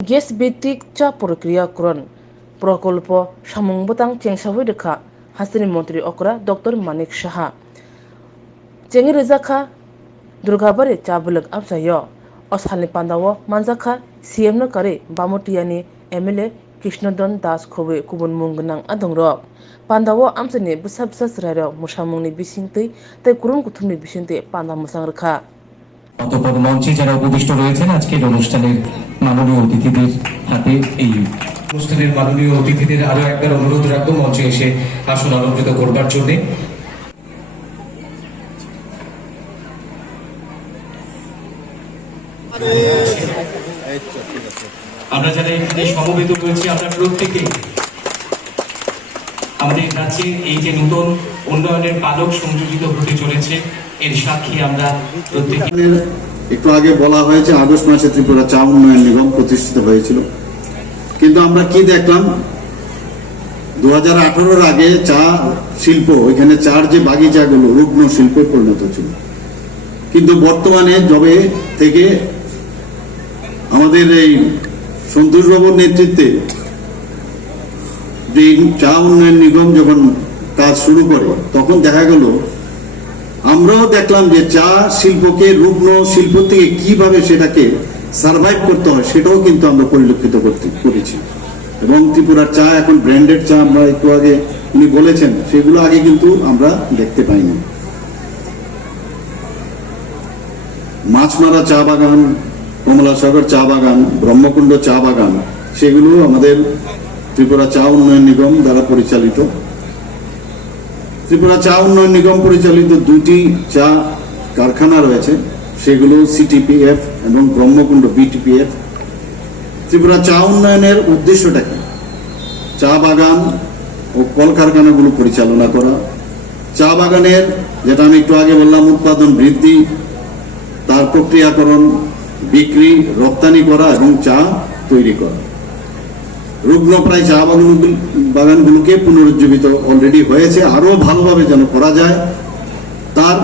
Gas ভিত্তিক চা প্রক্রিয়াকরণ প্রকল্প সামংবতাং চেংসাহুই রেখা হাসিনি মন্ত্রী অকরা ডক্টর মানিক সাহা চেঙ্গি রেজাখা দুর্গাবাড়ি চা bullock আবসায় অসালনি পান্দাও মানজাখা CM নকারে বামটিয়ানি MLA Krishnadhan Das খবে কুবুন মুংগনাং আদংর পান্দাও আমসানি বুসা বুসা সরাইর মুসামুংনি বিসিংতৈ তাই কুরুন কুথুমনি বিসিংতৈ পান্দা মুসাং রেখা অতঃপর মঞ্চে যারা উপবিষ্ট রয়েছেন আজকের অনুষ্ঠানের মাননীয় অতিথিদের হাতে এই অনুষ্ঠানের মাননীয় অতিথিদের আরো একবার অনুরোধ রাখবো মঞ্চে এসে আসন অলঙ্কৃত করবার জন্য। আমরা যারা এখানে সমবেত রয়েছি আমরা প্রত্যেকে আমাদের কাছে এই যে নতুন উন্নয়নের পালক সংযোজিত হতে চলেছে এর সাক্ষী আমরা প্রত্যেকে। একটু আগে বলা হয়েছে আগস্ট মাসে ত্রিপুরা চা উন্নয়ন নিগম প্রতিষ্ঠিত হয়েছিল, কিন্তু আমরা কি দেখলাম 2018-র আগে চা শিল্প ওইখানে চার যে বাগিচাগুলো রুগ্ন শিল্পে পরিণত ছিল, কিন্তু বর্তমানে যবে থেকে আমাদের এই সন্তোষবাবুর নেতৃত্বে যে চা উন্নয়ন নিগম যখন কাজ শুরু করে তখন দেখা গেল আমরাও দেখলাম যে চা শিল্পকে রুগ্ন শিল্প থেকে কিভাবে সেটাকে সার্ভাইভ করতে হয় সেটাও কিন্তু আমরা পরিলক্ষিত করেছি। এবং ত্রিপুরার চা এখন ব্র্যান্ডেড চা আমরা একটু আগে উনি বলেছেন সেগুলো আগে কিন্তু আমরা দেখতে পাইনি। মাছমারা চা বাগান, কমলাসাগর চা বাগান, ব্রহ্মকুণ্ড চা বাগান সেগুলো আমাদের ত্রিপুরা চা উন্নয়ন নিগম দ্বারা পরিচালিত। ত্রিপুরা চা উন্নয়ন নিগম পরিচালিত দুটি চা কারখানা রয়েছে, সেগুলো সিটিপিএফ এবং ব্রহ্মকুণ্ড বিটিপিএফ। ত্রিপুরা চা উন্নয়নের উদ্দেশ্যটা কি? চা বাগান ও কলকারখানাগুলো পরিচালনা করা, চা বাগানের যেটা আমি একটু আগে বললাম উৎপাদন বৃদ্ধি, তার প্রক্রিয়াকরণ, বিক্রি, রপ্তানি করা এবং চা তৈরি করা। রুগ্নপ্রায় চা বাগানগুলোকে পুনরুজ্জীবিত অলরেডি হয়েছে, আরো ভালোভাবে যেন করা যায়, তার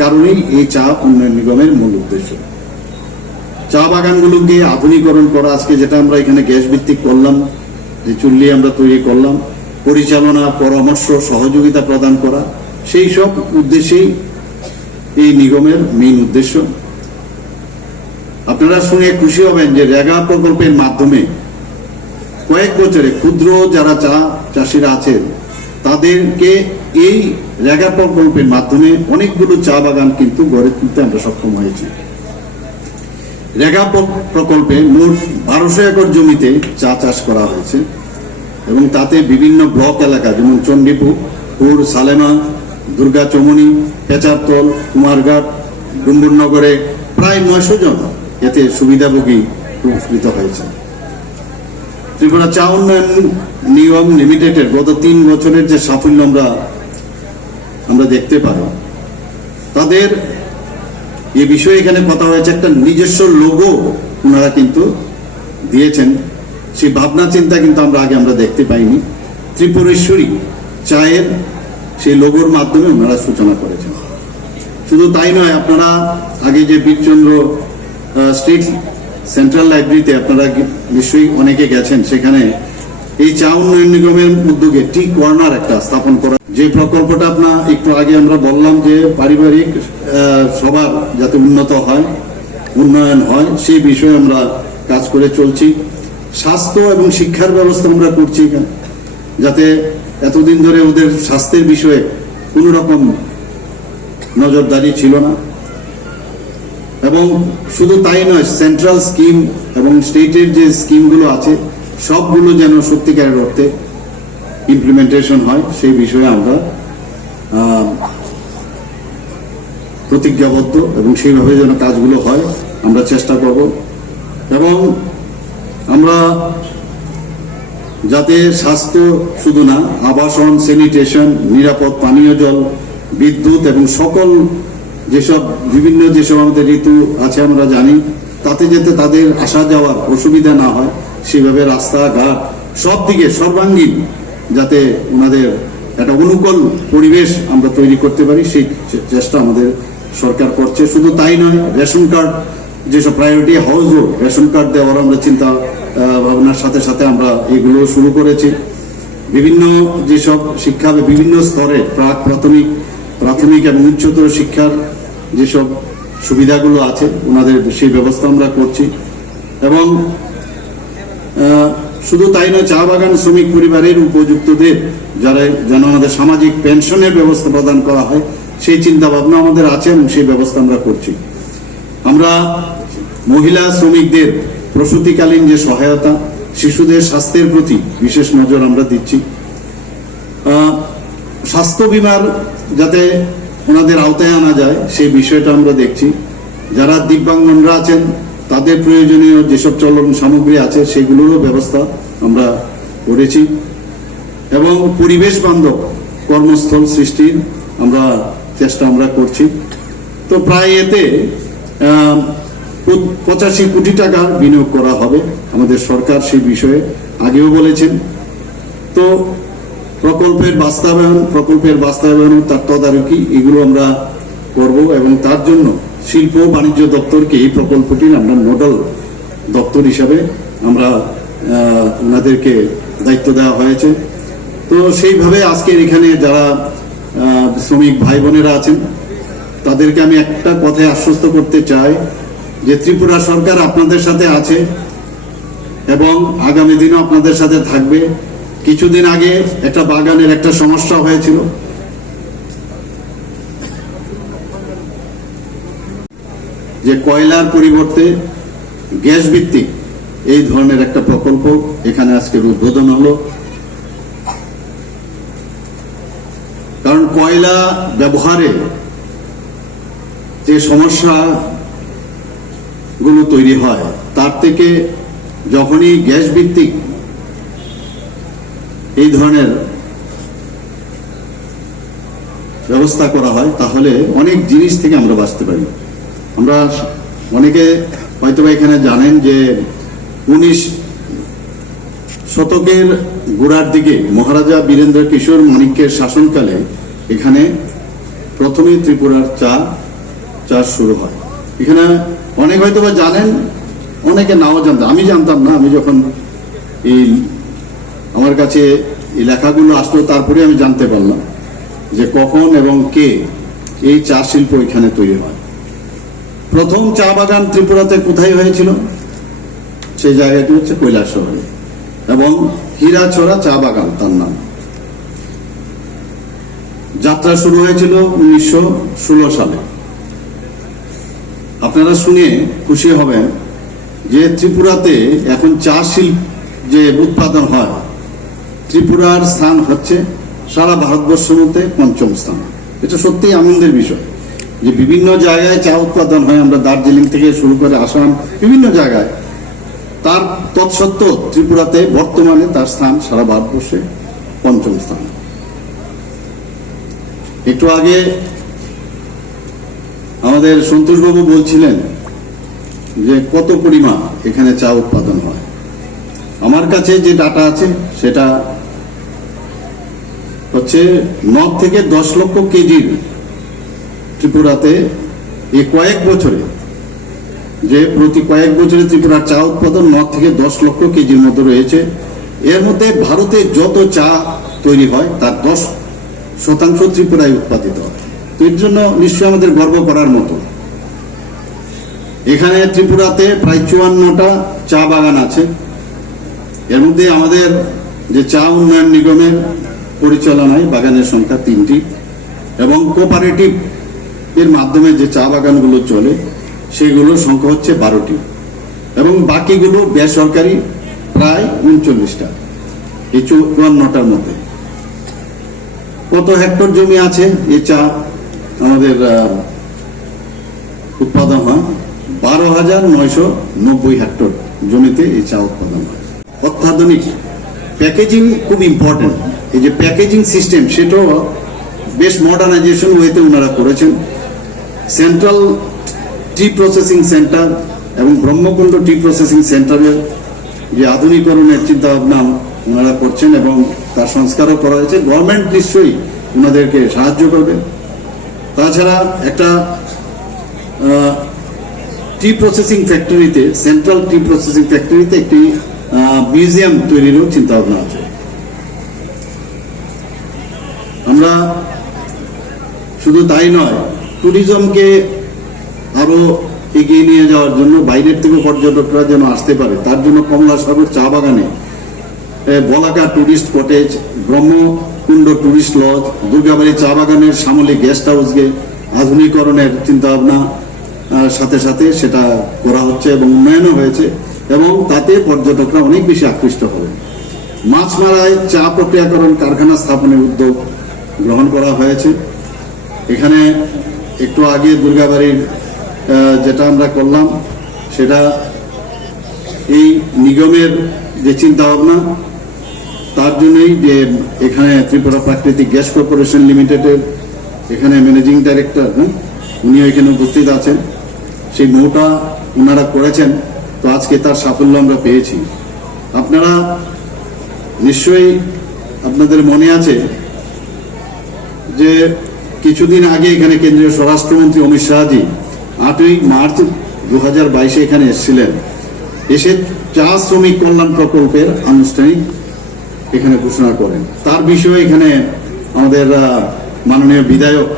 কারণেই এই চা উন্নয়ন নিগমের মূল উদ্দেশ্য। চা বাগানগুলোকে আধুনিকরণ করা, আজকে যেটা আমরা এখানে গ্যাস ভিত্তিক করলাম, যে চুল্লি আমরা তৈরি করলাম, পরিচালনা, পরামর্শ, সহযোগিতা প্রদান করা, সেই সব উদ্দেশ্যেই এই নিগমের মেইন উদ্দেশ্য। আপনারা শুনে খুশি হবেন যে রেগা প্রকল্পের মাধ্যমে কয়েক বছরে ক্ষুদ্র যারা চা চাষিরা আছেন তাদেরকে এই রেগা প্রকল্পের মাধ্যমে অনেকগুলো চা বাগান কিন্তু গড়ে তুলতে আমরা সক্ষম হয়েছি। রেগা প্রকল্পে মোট 1200 একর জমিতে চা চাষ করা হয়েছে এবং তাতে বিভিন্ন ব্লক এলাকা যেমন চণ্ডীপুর, সালেমা, দুর্গা চমনি, পেচারতল, কুমারঘাট, ডুম্বুরনগরে প্রায় 900 জন এতে সুবিধাভোগী উপকৃত হয়েছে। ত্রিপুরা চা উন্নয়ন নিগম লিমিটেডের গত 3 বছরের যে সাফল্য আমরা দেখতে পাই, তাদের এ বিষয়ে এখানে কথা হয়েছে, একটা নিজস্ব লোগো ওনারা কিন্তু দিয়েছেন। সেই ভাবনা চিন্তা কিন্তু আমরা দেখতে পাইনি। ত্রিপুরেশ্বরী চায়ের সেই লোগোর মাধ্যমে ওনারা সূচনা করেছেন। শুধু তাই নয়, আপনারা আগে যে বীরচন্দ্র স্ট্রিট সেন্ট্রাল লাইব্রেরিতে আপনারা নিশ্চয়ই অনেকে গেছেন, সেখানে এই চা উন্নয়ন নিগমের উদ্যোগে টি কর্নার একটা স্থাপন করা, যে প্রকল্পটা আপনার একটু আগে আমরা বললাম যে পারিবারিক সবার যাতে উন্নয়ন হয় সেই বিষয়ে আমরা কাজ করে চলছি। স্বাস্থ্য এবং শিক্ষার ব্যবস্থা আমরা করছি, যাতে এতদিন ধরে ওদের স্বাস্থ্যের বিষয়ে কোনো রকম নজরদারি ছিল না। এবং শুধু তাই নয়, সেন্ট্রাল স্কিম এবং স্টেটের যে স্কিমগুলো আছে সবগুলো যেন সত্যিকারের অর্থে ইমপ্লিমেন্টেশন হয় সেই বিষয়ে আমরা প্রতিজ্ঞাবদ্ধ এবং সেইভাবে যেন কাজগুলো হয় আমরা চেষ্টা করব। এবং আমরা যাতে স্বাস্থ্য শুধু না, আবাসন, স্যানিটেশন, নিরাপদ পানীয় জল, বিদ্যুৎ এবং সকল যেসব আমাদের ঋতু আছে আমরা জানি, তাতে যাতে তাদের আসা যাওয়ার অসুবিধা না হয় সেভাবে রাস্তাঘাট সব দিকে সর্বাঙ্গীন যাতে ওনাদের একটা অনুকূল পরিবেশ আমরা তৈরি করতে পারি সেই চেষ্টা আমাদের সরকার করছে। শুধু তাই নয়, রেশন কার্ড যেসব প্রায়োরিটি হাউস রেশন কার্ড দেওয়ার আমরা চিন্তা বাড়ানোর সাথে সাথে আমরা এগুলো শুরু করেছি। বিভিন্ন যেসব শিক্ষা বিভিন্ন স্তরে প্রাথমিক এবং উচ্চতর শিক্ষার যেসব সুবিধাগুলো আছে ওনাদের সেই ব্যবস্থা আমরা করছি। এবং শুধু তাই নয়, চা বাগান শ্রমিক পরিবারের উপযুক্তদের যারা যেন আমাদের সামাজিক পেনশনের ব্যবস্থা প্রদান করা হয় সেই চিন্তা ভাবনা আমাদের আছে এবং সেই ব্যবস্থা আমরা করছি। আমরা মহিলা শ্রমিকদের প্রসূতিকালীন যে সহায়তা, শিশুদের স্বাস্থ্যের প্রতি বিশেষ নজর আমরা দিচ্ছি। স্বাস্থ্য বিমার যাতে ওনাদের আওতায় আনা যায় সেই বিষয়টা আমরা দেখছি। যারা দিব্যাঙ্গনরা আছেন তাদের প্রয়োজনীয় যেসব চলন সামগ্রী আছে সেগুলোরও ব্যবস্থা আমরা করেছি এবং পরিবেশ বান্ধব কর্মস্থল সৃষ্টির চেষ্টা আমরা করছি। তো প্রায় এতে 85 কোটি টাকা বিনিয়োগ করা হবে, আমাদের সরকার সেই বিষয়ে আগেও বলেছেন। তো প্রকল্পের বাস্তবায়ন তার তদারকি এগুলো আমরা করব এবং তার জন্য শিল্প বাণিজ্য দপ্তরকে এই প্রকল্পটির আমরা নোডাল দপ্তর হিসাবে আমরা ওনাদেরকে দায়িত্ব দেওয়া হয়েছে। তো সেইভাবে আজকের এখানে যারা শ্রমিক ভাই বোনেরা আছেন তাদেরকে আমি একটা কথায় আশ্বস্ত করতে চাই যে ত্রিপুরা সরকার আপনাদের সাথে আছে এবং আগামী দিনও আপনাদের সাথে থাকবে। কিছুদিন আগে একটা বাগানের একটা সমস্যা হয়েছিল, যে কয়লার পরিবর্তে গ্যাস ভিত্তিক এই ধরনের একটা প্রকল্প এখানে আজকে উদ্বোধন হলো। কারণ কয়লা ব্যবহারে যে সমস্যাগুলো তৈরি হয় তার থেকে যখনই গ্যাস ভিত্তিক এই ধরনের ব্যবস্থা করা হয় তাহলে অনেক জিনিস থেকে আমরা বাঁচতে পারি। আমরা অনেকে হয়তো এখানে জানেন যে 19 শতকের গোড়ার দিকে মহারাজা বীরেন্দ্র কিশোর মানিক্যের শাসনকালে এখানে প্রথমে ত্রিপুরার চাষ শুরু হয়। এখানে অনেক হয়তো বা জানেন, অনেকে নাও জানতেন, আমি জানতাম না। আমি যখন আমার কাছে এই লেখাগুলো আসলো তারপরে আমি জানতে পারলাম যে কখন এবং কে এই চা শিল্প এখানে তৈরি হয়। প্রথম চা বাগান ত্রিপুরাতে কোথায় হয়েছিল? সেই জায়গাটি হচ্ছে কৈলাসহরে এবং হীরাছড়া চা বাগান তার নাম। যাত্রা শুরু হয়েছিল 1916 সালে। আপনারা শুনে খুশি হবেন যে ত্রিপুরাতে এখন চা শিল্প যে উৎপাদন হয়, ত্রিপুরার স্থান হচ্ছে সারা ভারতবর্ষের মধ্যে 5ম স্থান। এটা সত্যিই আনন্দের বিষয় যে বিভিন্ন জায়গায় চা উৎপাদন হয়, আমরা দার্জিলিং থেকে শুরু করে আসাম বিভিন্ন জায়গায়। তার তৎসত্ত্বেও ত্রিপুরাতে বর্তমানে তার স্থান সারা ভারতবর্ষে 5ম স্থান। একটু আগে আমাদের সন্তোষবাবু বলছিলেন যে কত পরিমাণ এখানে চা উৎপাদন হয়। আমার কাছে যে ডাটা আছে সেটা হচ্ছে 9 থেকে 10 লক্ষ কেজির ত্রিপুরাতে এই কয়েক বছরে, যে প্রতি কয়েক বছরে ত্রিপুরার চা উৎপাদন 9 থেকে 10 লক্ষ কেজির মতো রয়েছে। এর মধ্যে ভারতে যত চা তৈরি হয় তার 10% ত্রিপুরায় উৎপাদিত হয়। তো এর জন্য নিশ্চয়ই আমাদের গর্ব করার মতো। এখানে ত্রিপুরাতে প্রায় 54টা চা বাগান আছে। এর মধ্যে আমাদের যে চা উন্নয়ন নিগমের পরিচালনায় বাগানের সংখ্যা 3টি এবং কোঅপারেটিভ এর মাধ্যমে যে চা বাগানগুলো চলে সেগুলোর সংখ্যা হচ্ছে 12টি এবং বাকিগুলো বেসরকারি প্রায় 39টা। এই 54টার মধ্যে কত হেক্টর জমি আছে এই চা আমাদের উৎপাদন হয়? 12,990 হেক্টর জমিতে এই চা উৎপাদন হয়। অত্যাধুনিক প্যাকেজিং খুব ইম্পর্টেন্ট। এই যে প্যাকেজিং সিস্টেম সেটাও বেশ মডার্নাইজেশন ওয়েতে ওনারা করেছেন। সেন্ট্রাল টি প্রসেসিং সেন্টার এবং ব্রহ্মকুণ্ড টি প্রসেসিং সেন্টারের যে আধুনিকরণের চিন্তা ভাবনা ওনারা করছেন এবং তার সংস্কারও করা হয়েছে। গভর্নমেন্ট নিশ্চয়ই ওনাদেরকে সাহায্য করবে। তাছাড়া একটা টি প্রসেসিং ফ্যাক্টরিতে, সেন্ট্রাল টি প্রসেসিং ফ্যাক্টরিতে একটি মিউজিয়াম তৈরিরও চিন্তা ভাবনা আছে। আমরা শুধু তাই নয়, ট্যুরিজমকে আরো এগিয়ে নিয়ে যাওয়ার জন্য বাইরের থেকে পর্যটকরা যেন আসতে পারে, তার জন্য কমলাসাগর চা বাগানে Balaka tourist cottage, Brahmakunda tourist lodge, Durgabari চা বাগানের সামলে গেস্ট হাউসকে আধুনিকরণের চিন্তা ভাবনা সাথে সাথে সেটা করা হচ্ছে এবং উন্নয়নও হয়েছে, এবং তাতে পর্যটকরা অনেক বেশি আকৃষ্ট হবে। মাছমারায় চা প্রক্রিয়াকরণ কারখানা স্থাপনের উদ্যোগ গ্রহণ করা হয়েছে। এখানে একটু আগে দুর্গাবাড়ির যেটা আমরা করলাম, সেটা এই নিগমের যে চিন্তা ভাবনা, তার জন্যই যে এখানে ত্রিপুরা প্রাকৃতিক গ্যাস কর্পোরেশন লিমিটেডের এখানে ম্যানেজিং ডাইরেক্টর, উনিও এখানে উপস্থিত আছেন, সেই মৌটা ওনারা করেছেন। তো আজকে তার সাফল্য আমরা পেয়েছি। আপনারা নিশ্চয়ই, আপনাদের মনে আছে যে কিছুদিন আগে এখানে কেন্দ্রীয় স্বরাষ্ট্রমন্ত্রী অমিত শাহজি 8ই মার্চ 2022 এখানে এসেছিলেন, এসে চা শ্রমিক কল্যাণ প্রকল্পের আনুষ্ঠানিক এখানে ঘোষণা করেন। তার বিষয়ে এখানে আমাদের মাননীয় বিধায়ক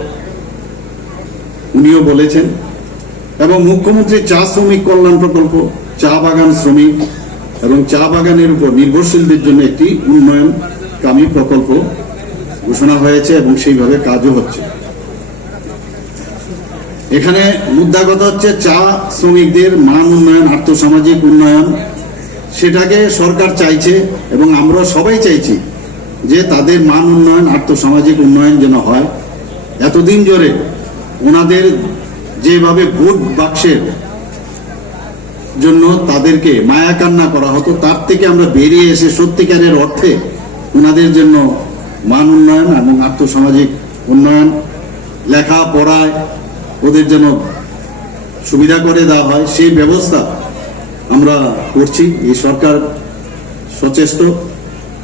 উনিও বলেছেন, এবং মুখ্যমন্ত্রী চা শ্রমিক কল্যাণ প্রকল্প, চা বাগান শ্রমিক এবং চা বাগানের উপর নির্ভরশীলদের জন্য একটি উন্নয়নকামী প্রকল্প ঘোষণা হয়েছে এবং সেইভাবে কাজও হচ্ছে। এখানে মুদ্রা কথা হচ্ছে চা শ্রমিকদের মান উন্নয়ন, আর্থসামাজিক উন্নয়ন, সেটাকে সরকার চাইছে এবং আমরা সবাই চাইছি যে তাদের মান উন্নয়ন, আর্থসামাজিক উন্নয়ন যেন হয়। এতদিন ধরে ওনাদের যেভাবে ভোট বাক্সের জন্য তাদেরকে মায়া কান্না করা হতো, তার থেকে আমরা বেরিয়ে এসে সত্যিকারের অর্থে ওনাদের জন্য মান উন্নয়ন এবং আর্থসামাজিক উন্নয়ন, লেখাপড়ায় ওদের যেন সুবিধা করে দেওয়া হয়, সেই ব্যবস্থা আমরা করছি। এই সরকার সচেষ্ট।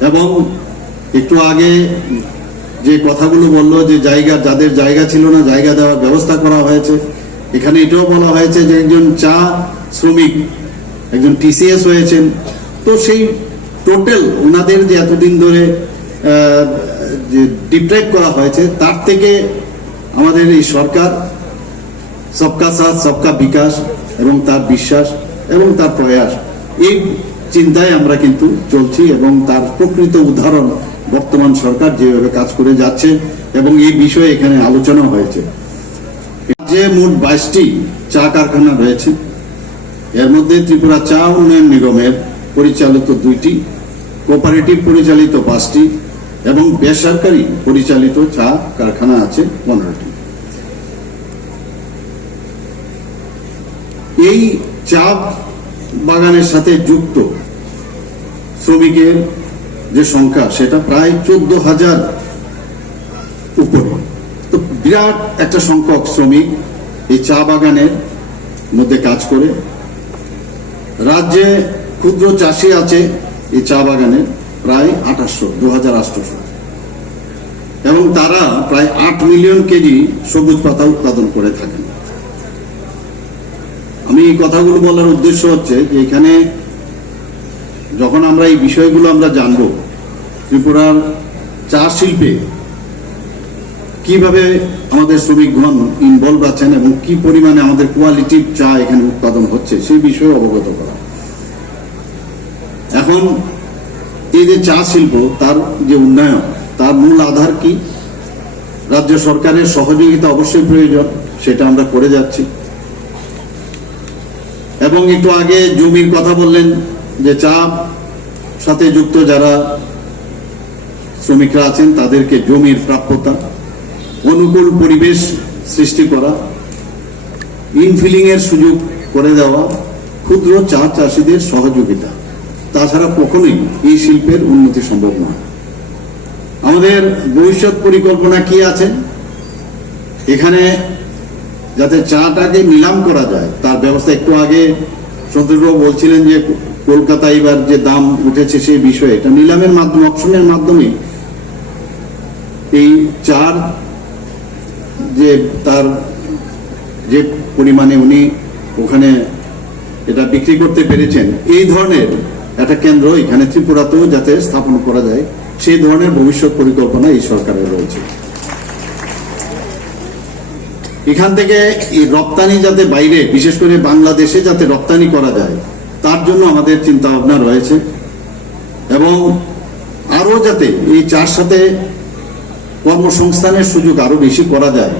এবং একটু আগে যে কথাগুলো বললো যে জায়গা, যাদের জায়গা ছিল না জায়গা দেওয়ার ব্যবস্থা করা হয়েছে। এখানে এটাও বলা হয়েছে যে একজন চা শ্রমিক একজন টিসিএস হয়েছেন, তো সেই টোটাল ওনাদের যে এতদিন ধরে যে ডিপ্রাইভ করা হয়েছে, তার থেকে আমাদের এই সরকার সবকা সাথ সবকা বিকাশ এবং তার বিশ্বাস এবং তার প্রয়াস, এই চিন্তায় আমরা কিন্তু চলছি এবং তার প্রকৃত উদাহরণ বর্তমান সরকার যেভাবে কাজ করে যাচ্ছে এবং এই বিষয়ে এখানে আলোচনা হয়েছে। যে মোট 22টি চা কারখানা রয়েছে, এর মধ্যে ত্রিপুরা চা উন্নয়ন নিগমের পরিচালিত 2টি, কোঅপারেটিভ পরিচালিত 5টি এবং বেসরকারি পরিচালিত চা কারখানা আছে 15টি। এই চা বাগানের সাথে যুক্ত শ্রমিকের যে সংখ্যা সেটা প্রায় 14,000 উপরে। তো বিরাট একটা সংখ্যক শ্রমিক এই চা বাগানের মধ্যে কাজ করে। রাজ্যে ক্ষুদ্র চাষি আছে এই চা বাগানে প্রায় 2,800 এবং তারা প্রায় 8 মিলিয়ন কেজি সবুজ পাতা উৎপাদন করে থাকেন। আমি এই কথাগুলো বলার উদ্দেশ্য হচ্ছে যে এখানে যখন আমরা এই বিষয়গুলো আমরা জানব, ত্রিপুরার চা শিল্পে কিভাবে আমাদের শ্রমিকগণ ইনভলভ আছেন এবং কি পরিমাণে আমাদের কোয়ালিটির চা এখানে উৎপাদন হচ্ছে সেই বিষয়ে অবগত করা। এখন এই যে চা শিল্প, তার যে উন্নয়ন, তার মূল আধার কি? রাজ্য সরকারের সহযোগিতা অবশ্যই প্রয়োজন, সেটা আমরা করে যাচ্ছি। এবং একটু আগে জমির কথা বললেন, যে চা সাথে যুক্ত যারা শ্রমিকরা আছেন তাদেরকে জমির প্রাপ্যতা, অনুকূল পরিবেশ সৃষ্টি করা, ইনফিলিং এর সুযোগ করে দেওয়া, ক্ষুদ্র চা চাষীদের সহযোগিতা, তাছাড়া কখনোই এই শিল্পের উন্নতি সম্ভব নয়। আমাদের ভবিষ্যৎ পরিকল্পনা কি আছে? এখানে যাতে চাটাকে নিলাম করা যায় তার ব্যবস্থা। একটু আগে সন্তোষবাবু বলছিলেন যে কলকাতা এবার যে দাম উঠেছে সেই বিষয়ে, এটা নিলামের মাধ্যমে, অকশনের মাধ্যমে এই চার যে তার যে পরিমাণে উনি ওখানে এটা বিক্রি করতে পেরেছেন, এই ধরনের একটা কেন্দ্র এখানে ত্রিপুরাতেও যাতে স্থাপন করা যায় সেই ধরনের ভবিষ্যৎ পরিকল্পনা এই সরকারের রয়েছে। এখান থেকে এই রপ্তানি যাতে বাইরে, বিশেষ করে বাংলাদেশে যাতে রপ্তানি করা যায়, তার জন্য আমাদের চিন্তা ভাবনা রয়েছে। এবং আরো যাতে এই চার সাথে কর্মসংস্থানের সুযোগ আরো বেশি করা যায়,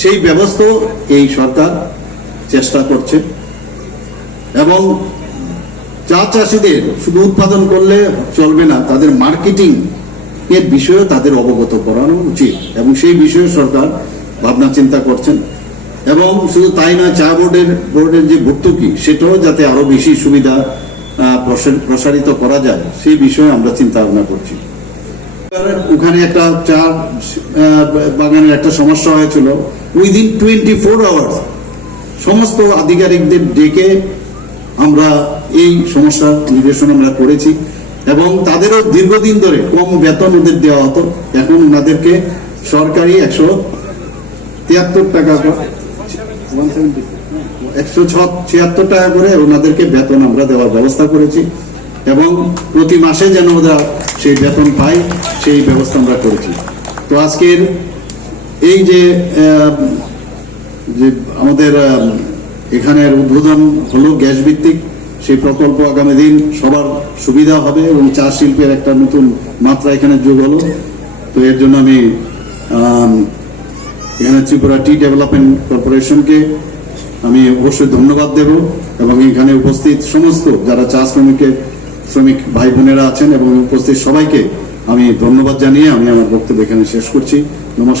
সেই ব্যবস্থা এই সরকার চেষ্টা করছে। এবং চা চাষিদের শুধু উৎপাদন করলে চলবে না, তাদের মার্কেটিং এর বিষয়েও তাদের অবগত করানো উচিত, এবং সেই বিষয়ে সরকার ভাবনা চিন্তা করছেন। এবং শুধু তাই নয়, চা বোর্ডের যে ভর্তুকি, সেটাও যাতে আরো বেশি সুবিধা প্রসারিত করা যায়, সেই বিষয়ে আমরা চিন্তা ভাবনা করছি। ওখানে একটা চা বাগানের একটা সমস্যা হয়েছিল, উইদিন 24 আওয়ার্স সমস্ত আধিকারিকদের ডেকে আমরা এই সমস্যার নিরসন আমরা করেছি। এবং তাদেরও দীর্ঘদিন ধরে কম বেতন ওদের দেওয়া হতো, এখন ওনাদেরকে সরকারি 173 টাকা 176 টাকা করে ওনাদেরকে বেতন আমরা দেওয়ার ব্যবস্থা করেছি। এবং প্রতি মাসে যেন ওরা সেই বেতন পায়, সেই ব্যবস্থা আমরা করেছি। তো আজকের এই যে আমাদের এখানের উদ্বোধন হলো গ্যাস ভিত্তিক, সেই প্রকল্প আগামী দিন সবার সুবিধা হবে এবং চা শিল্পের একটা নতুন মাত্রা এখানে যোগ হলো। তো এর জন্য আমি এখানে ত্রিপুরা টি ডেভেলপমেন্ট কর্পোরেশনকে আমি অবশ্যই ধন্যবাদ দেব, এবং এখানে উপস্থিত সমস্ত যারা চা শ্রমিক ভাই বোনেরা আছেন এবং উপস্থিত সবাইকে আমি ধন্যবাদ জানিয়ে আমি আমার বক্তব্য এখানে শেষ করছি। নমস্কার।